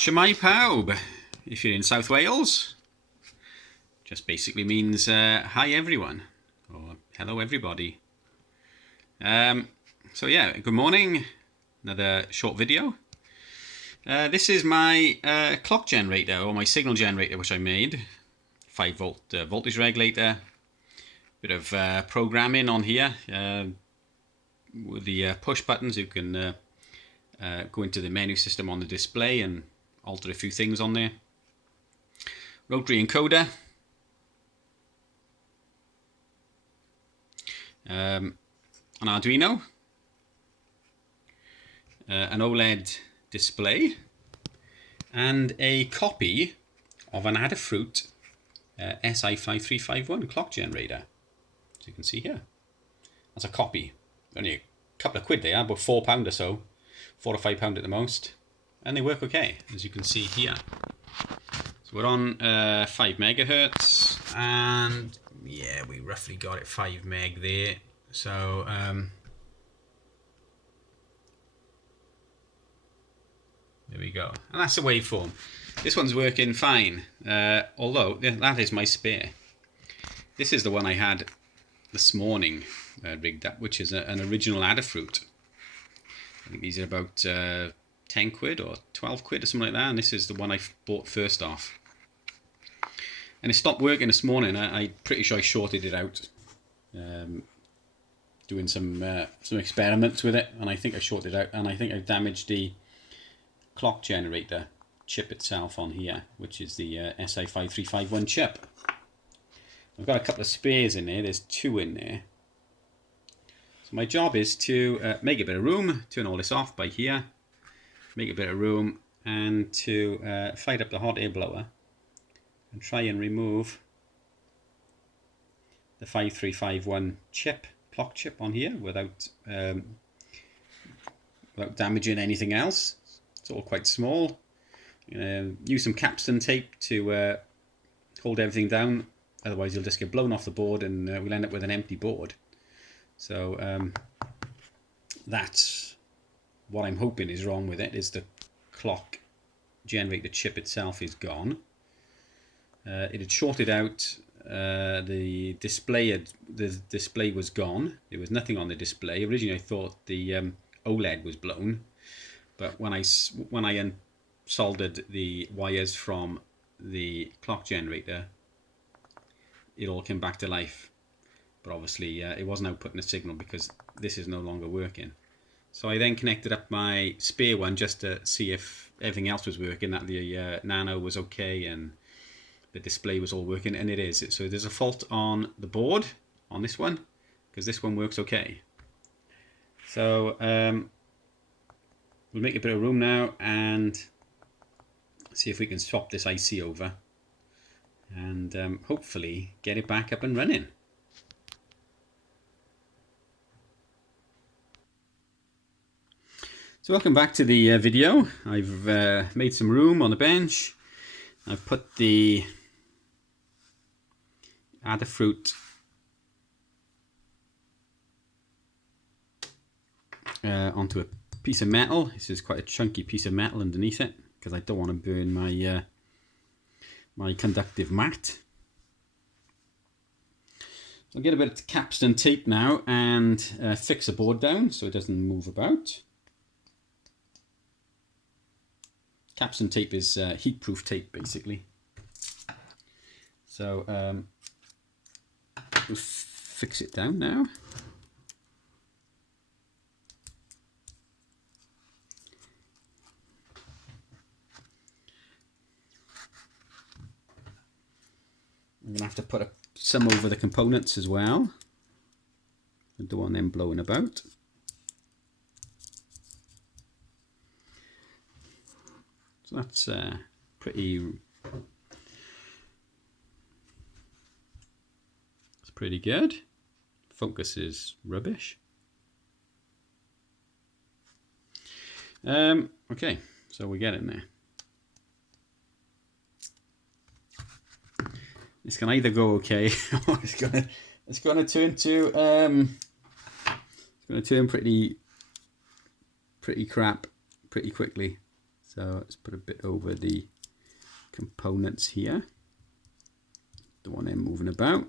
Shwmae pawb, if you're in South Wales. Just basically means hi everyone, or hello everybody. So yeah, good morning, another short video. This is my clock generator, or my signal generator, which I made. 5 volt voltage regulator, bit of programming on here. With the push buttons you can go into the menu system on the display and alter a few things on there. Rotary encoder, an Arduino, an OLED display, and a copy of an Adafruit SI-5351 clock generator, as you can see here. That's a copy, only a couple of quid they are, about £4 or so, £4 or £5 at the most, and they work okay, as you can see here. So we're on 5 megahertz, and yeah, we roughly got it 5 meg there. So there we go, and that's the waveform. This one's working fine, although that is my spare. This is the one I had this morning rigged up, which is an original Adafruit. I think these are about 10 quid or 12 quid or something like that, and this is the one I bought first off. And it stopped working this morning. I'm pretty sure I shorted it out, doing some experiments with it, and I think I shorted it out, and I think I damaged the clock generator chip itself on here, which is the SI-5351 chip. I've got a couple of spares in there. There's 2 in there. So my job is to make a bit of room, turn all this off by here, make a bit of room, and to fire up the hot air blower and try and remove the 5351 chip, clock chip on here without damaging anything else. It's all quite small. Use some capstan tape to hold everything down, otherwise you'll just get blown off the board and we'll end up with an empty board. So that's what I'm hoping is wrong with it, is the clock generator chip itself is gone. It had shorted out, the display was gone. There was nothing on the display. Originally I thought the OLED was blown, but when I unsoldered the wires from the clock generator, it all came back to life. But obviously it wasn't outputting a signal because this is no longer working. So I then connected up my spare one just to see if everything else was working, that the nano was okay and the display was all working, and it is. So there's a fault on the board on this one, because this one works okay. So we'll make a bit of room now and see if we can swap this IC over and hopefully get it back up and running. So welcome back to the video. I've made some room on the bench. I've put the Adafruit onto a piece of metal. This is quite a chunky piece of metal underneath it because I don't want to burn my my conductive mat. So I'll get a bit of capstan tape now and fix the board down so it doesn't move about. Capstan tape is heat-proof tape, basically. So we'll fix it down now. I'm going to have to put some over the components as well. I don't want them blowing about. So that's pretty good. Focus is rubbish. Okay, so we get in there. This can either go okay, or it's gonna turn pretty crap pretty quickly. So let's put a bit over the components here. Don't want them moving about.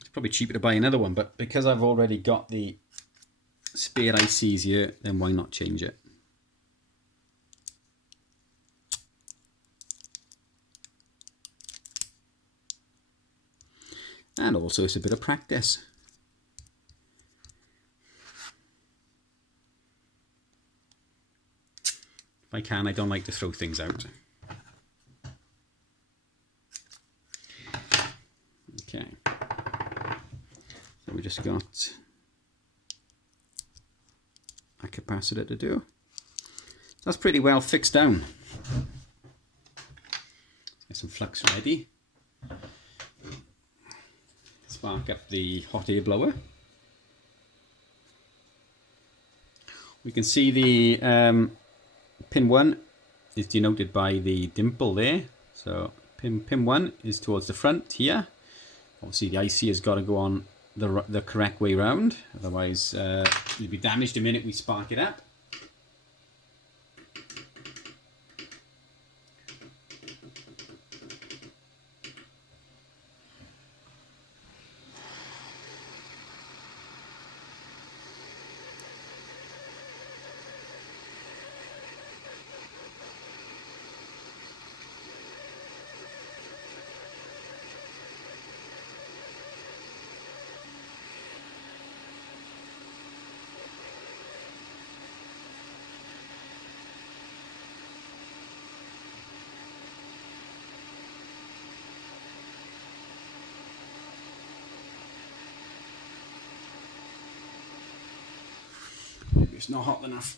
It's probably cheaper to buy another one, but because I've already got the spare ICs here, then why not change it? And also it's a bit of practice. If I can, I don't like to throw things out. Okay. So we just got a capacitor to do. That's pretty well fixed down. Let's get some flux ready. Spark up the hot air blower. We can see the pin 1 is denoted by the dimple there. So pin 1 is towards the front here. Obviously the IC has got to go on the correct way round, otherwise it'll be damaged the minute we spark it up. Maybe it's not hot enough.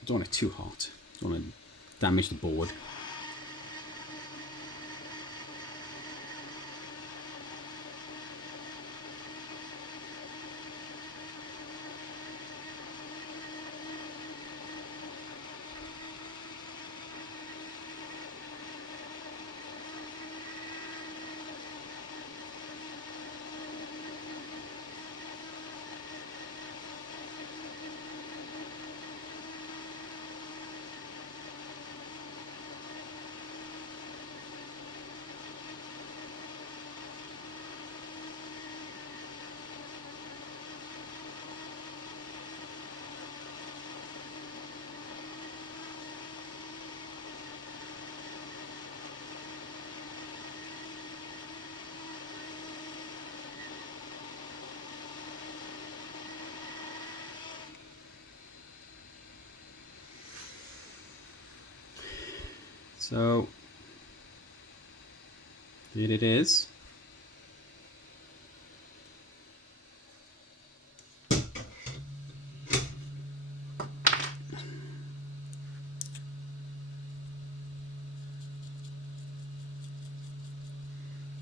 I don't want it too hot. I don't want to damage the board. So there it is.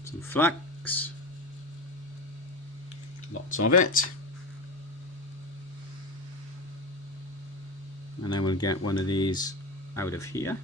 Some flux, lots of it, and then we'll get one of these out of here.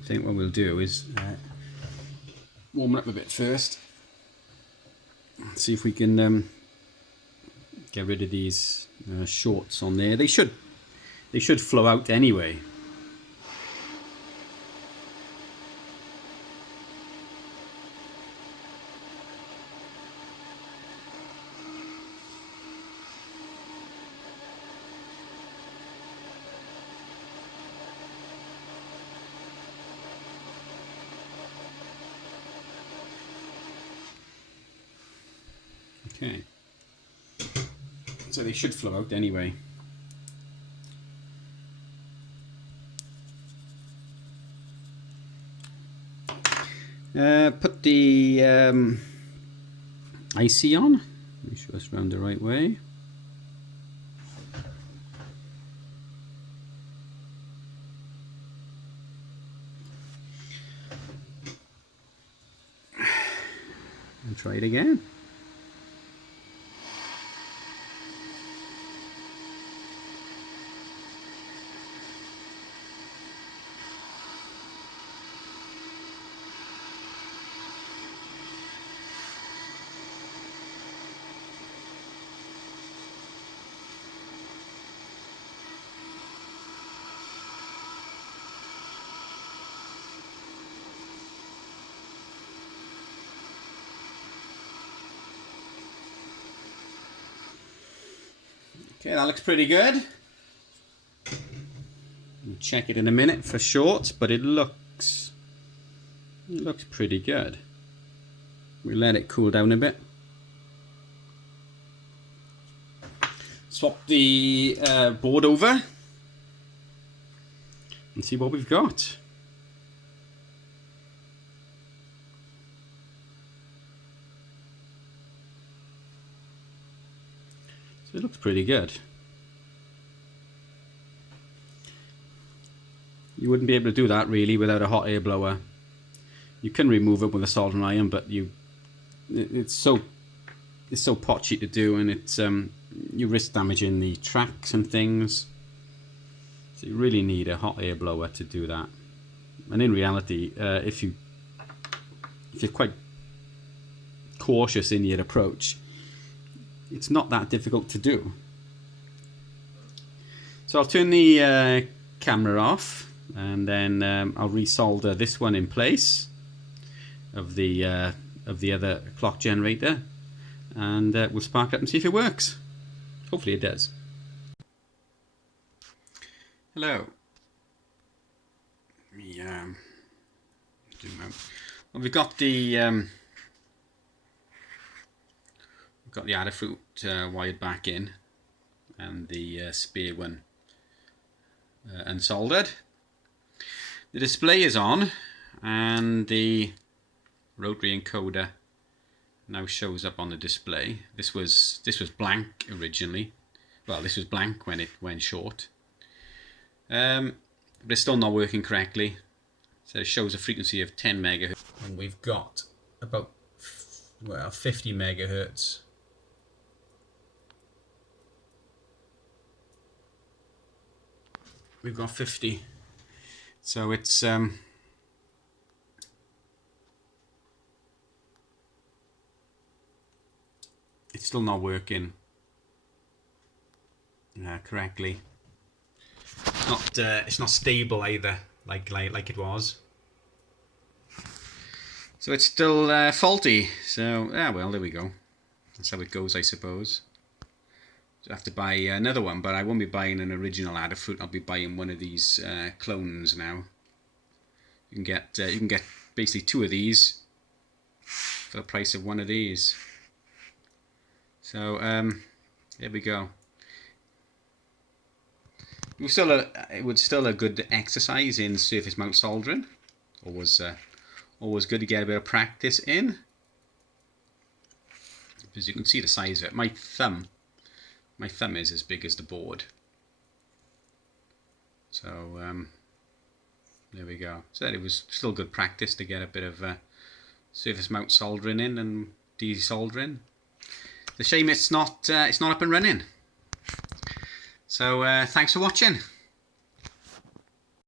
I think what we'll do is warm it up a bit first. See if we can get rid of these shorts on there. They should flow out anyway. Okay. So they should flow out anyway. Put the IC on. Make sure it's round the right way. And try it again. Okay, that looks pretty good. We'll check it in a minute for shorts, but it looks pretty good. We'll let it cool down a bit. Swap the board over and see what we've got. So it looks pretty good. You wouldn't be able to do that really without a hot air blower. You can remove it with a soldering iron, but it's so potchy to do, and it's you risk damaging the tracks and things. So you really need a hot air blower to do that. And in reality, if you're quite cautious in your approach, it's not that difficult to do. So I'll turn the camera off, and then I'll resolder this one in place of the other clock generator, and we'll spark up and see if it works. Hopefully it does. Hello. Let me zoom out. Well, we've got the Adafruit wired back in, and the spare one unsoldered. The display is on, and the rotary encoder now shows up on the display. This was blank originally. Well, this was blank when it went short, but it's still not working correctly. So it shows a frequency of 10 megahertz, and we've got about 50 megahertz. We've got 50, so it's still not working correctly. It's not stable either, like it was. So it's still faulty. So well, there we go. That's how it goes, I suppose. So I have to buy another one, but I won't be buying an original Adafruit. I'll be buying one of these clones now. You can get basically 2 of these for the price of one of these. So there we go. It was still a good exercise in surface mount soldering. Always good to get a bit of practice in. As you can see the size of it. My thumb is as big as the board. So there we go. So it was still good practice to get a bit of surface mount soldering in and desoldering. It's a shame it's not up and running. So thanks for watching.